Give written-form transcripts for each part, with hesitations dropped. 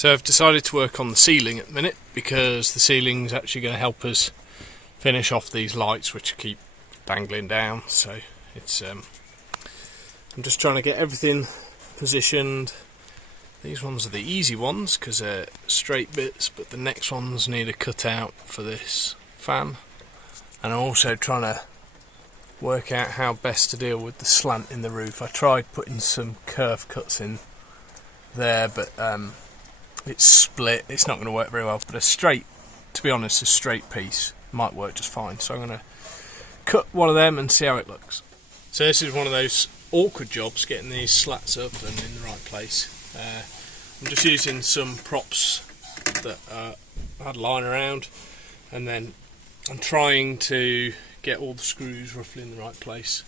So I've decided to work on the ceiling at the minute, because the ceiling is actually going to help us finish off these lights which keep dangling down. So it's I'm just trying to get everything positioned. These ones are the easy ones because they're straight bits, but the next ones need a cutout for this fan. And I'm also trying to work out how best to deal with the slant in the roof. I tried putting some curve cuts in there, but it's split. It's not going to work very well. But a straight, to be honest, a straight piece might work just fine. So I'm going to cut one of them and see how it looks. So this is one of those awkward jobs, getting these slats up and in the right place. I'm just using some props that I had lying around, and then I'm trying to get all the screws roughly in the right place.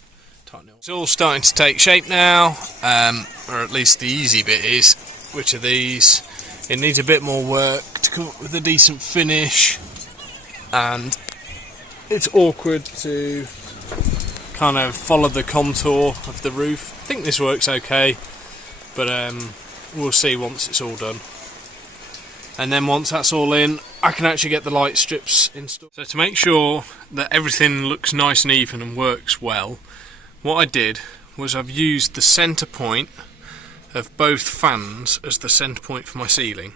Tighten it. It's all starting to take shape now, or at least the easy bit is, which are these. It needs a bit more work to come up with a decent finish, and it's awkward to kind of follow the contour of the roof. I think this works okay, but we'll see once it's all done. And then once that's all in, I can actually get the light strips installed. So to make sure that everything looks nice and even and works well, what I did was I've used the centre point of both fans as the centre point for my ceiling.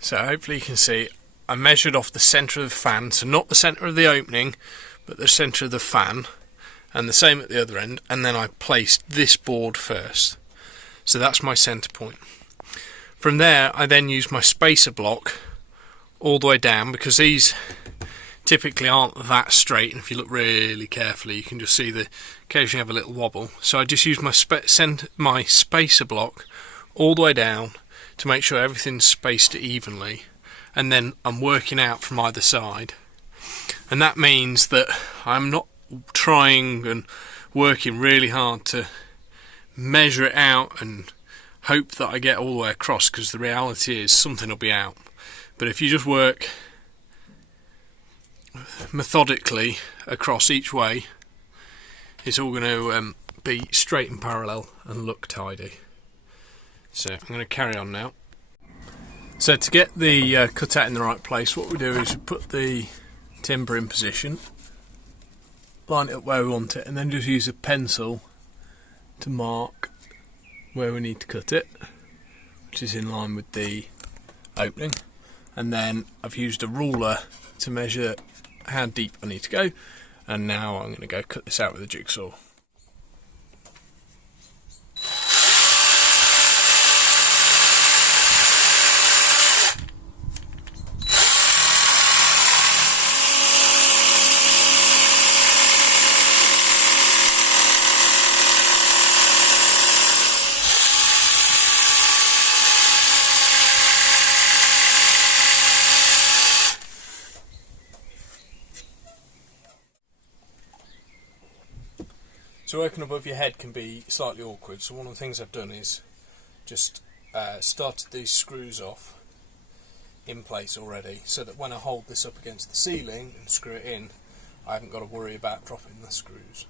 So hopefully you can see I measured off the centre of the fan, so not the centre of the opening, but the centre of the fan, and the same at the other end, and then I placed this board first. So that's my centre point. From there I then use my spacer block all the way down, because these typically aren't that straight, and if you look really carefully you can just see they occasionally have a little wobble. So I just use my spacer block all the way down to make sure everything's spaced evenly, and then I'm working out from either side. And that means that I'm not trying and working really hard to measure it out and hope that I get all the way across, because the reality is something will be out. But if you just work methodically across each way, it's all going to be straight and parallel and look tidy. So I'm going to carry on now. So to get the cutout in the right place, what we do is we put the timber in position, line it up where we want it, and then just use a pencil to mark where we need to cut it, which is in line with the opening. And then I've used a ruler to measure how deep I need to go, and now I'm going to go cut this out with a jigsaw. So working above your head can be slightly awkward, so one of the things I've done is just started these screws off in place already, so that when I hold this up against the ceiling and screw it in, I haven't got to worry about dropping the screws.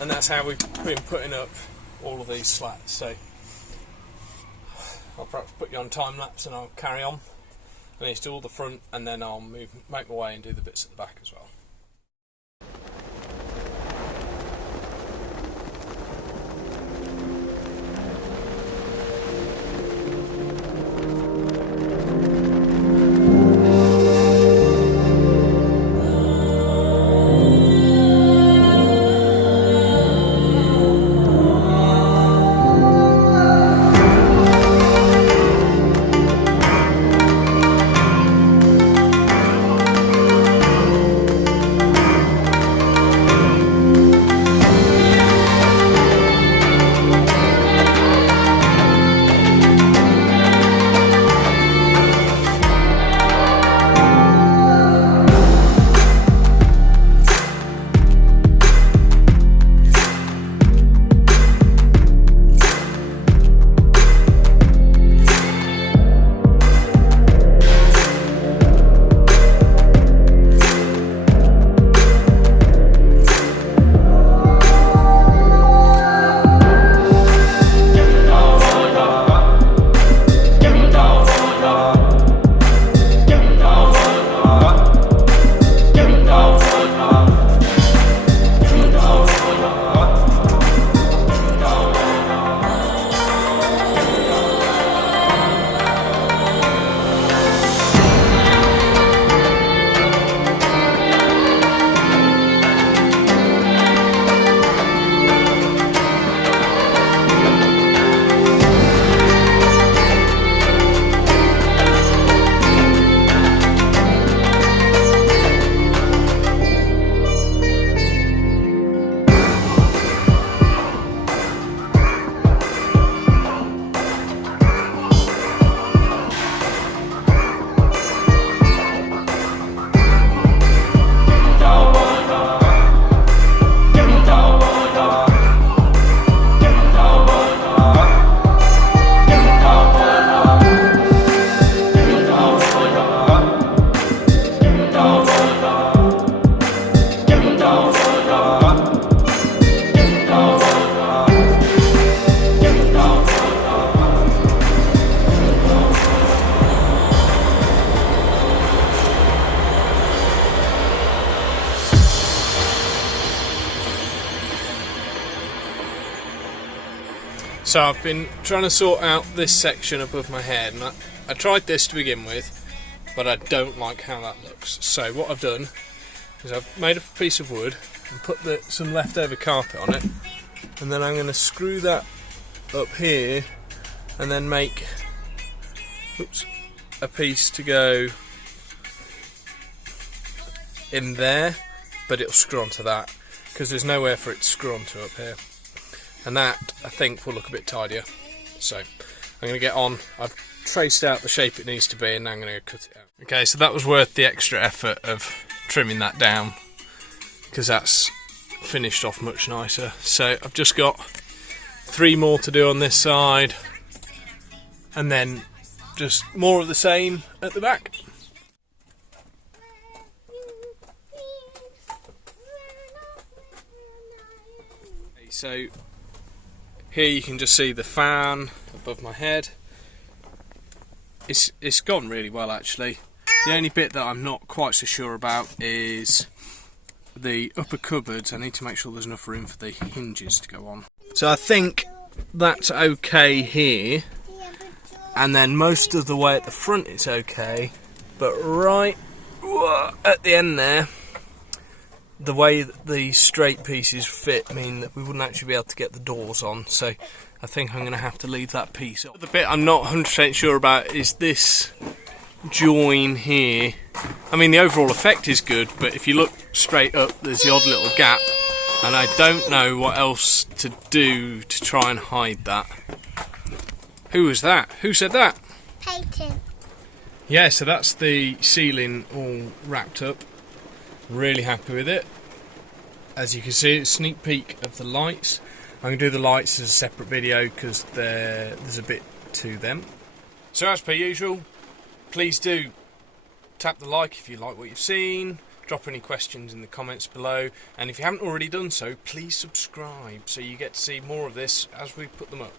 And that's how we've been putting up all of these slats. So I'll perhaps put you on time-lapse and I'll carry on. I need to do all the front, and then I'll make my way and do the bits at the back as well. So I've been trying to sort out this section above my head, and I tried this to begin with, but I don't like how that looks. So what I've done is I've made a piece of wood and put some leftover carpet on it, and then I'm going to screw that up here and then make a piece to go in there, but it'll screw onto that because there's nowhere for it to screw onto up here, and that I think will look a bit tidier. So I'm going to get on. I've traced out the shape it needs to be, and now I'm going to cut it out. Okay, so that was worth the extra effort of trimming that down because that's finished off much nicer. So I've just got 3 more to do on this side, and then just more of the same at the back. So here you can just see the fan above my head. It's gone really well actually. The only bit that I'm not quite so sure about is the upper cupboards. I need to make sure there's enough room for the hinges to go on. So I think that's okay here, and then most of the way at the front it's okay, but right at the end there, the way that the straight pieces fit mean that we wouldn't actually be able to get the doors on, so I think I'm going to have to leave that piece up. The bit I'm not 100% sure about is this join here. I mean, the overall effect is good, but if you look straight up, there's the odd little gap, and I don't know what else to do to try and hide that. Who was that? Who said that? Peyton. Yeah, so that's the ceiling all wrapped up. Really happy with it. As you can see, it's a sneak peek of the lights. I'm going to do the lights as a separate video because there's a bit to them. So as per usual, please do tap the like if you like what you've seen. Drop any questions in the comments below. And if you haven't already done so, please subscribe so you get to see more of this as we put them up.